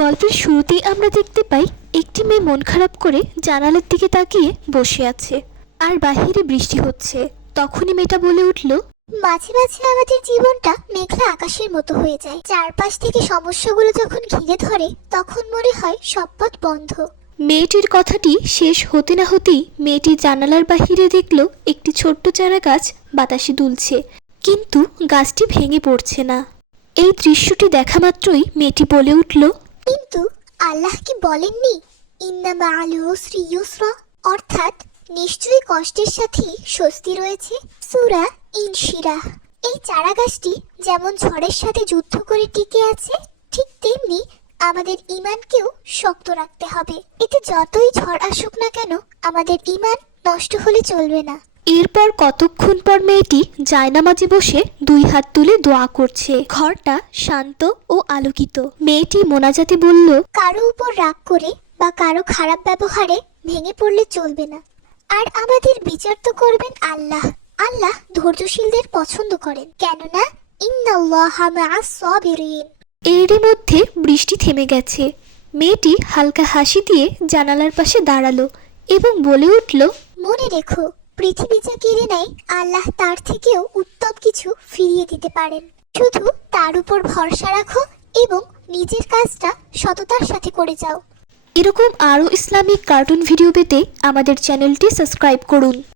গল্পের শুরুতেই আমরা দেখতে পাই একটি মেয়ে মন খারাপ করে জানালার দিকে তাকিয়ে বসে আছে আর বাহিরে বৃষ্টি হচ্ছে। তখনই মেয়েটা বলে উঠল, মাঝে মাঝে আমাদের জীবনটা মেঘলা আকাশের মতো হয়ে যায়। চারপাশ থেকে সমস্যাগুলো যখন ঘিরে ধরে তখন মনে হয় সব পথ বন্ধ। মেয়েটির কথাটি শেষ হতে না হতেই মেয়েটি জানালার বাহিরে দেখল একটি ছোট্ট চারা গাছ বাতাসে দুলছে, কিন্তু গাছটি ভেঙে পড়ছে না। এই দৃশ্যটি দেখা মাত্রই মেয়েটি বলে উঠল, কিন্তু আল্লাহ কি বলেননি ইন্না মাআল উসরি ইউসরা, অর্থাৎ নিশ্চয়ই কষ্টের সাথে স্বস্তি রয়েছে। সূরা ইনশিরাহ। এই চারা গাছটি যেমন ঝড়ের সাথে যুদ্ধ করে টিকে আছে, ঠিক তেমনি আমাদের ঈমানকেও শক্ত রাখতে হবে। এতে যতই ঝড় আসুক না কেন আমাদের ঈমান নষ্ট হলে চলবে না। এরপর কতক্ষণ পর মেয়েটি জায়নামাজে বসে দুই হাত তুলে দোয়া করছে। ঘরটা শান্ত ও আলোকিত। মেয়েটি মোনাজাতে বলল, কারো উপর রাগ করে বা কারো খারাপ ব্যবহারে ভেঙে পড়লে চলবে না। আর আমাদের বিচার তো করবেন আল্লাহ। আল্লাহ ধৈর্যশীলদের পছন্দ করেন, কেননা ইন্নাল্লাহা মাআস সাবিরিন। এরই মধ্যে বৃষ্টি থেমে গেছে। মেয়েটি হালকা হাসি দিয়ে জানালার পাশে দাঁড়ালো এবং বলে উঠল, মনে রেখো, পৃথিবী যা কেড়ে নেয় আল্লাহ তার থেকেও উত্তম কিছু ফিরিয়ে দিতে পারেন। শুধু তার উপর ভরসা রাখো এবং নিজের কাজটা সততার সাথে করে যাও। এরকম আরও ইসলামিক কার্টুন ভিডিও পেতে আমাদের চ্যানেলটি সাবস্ক্রাইব করুন।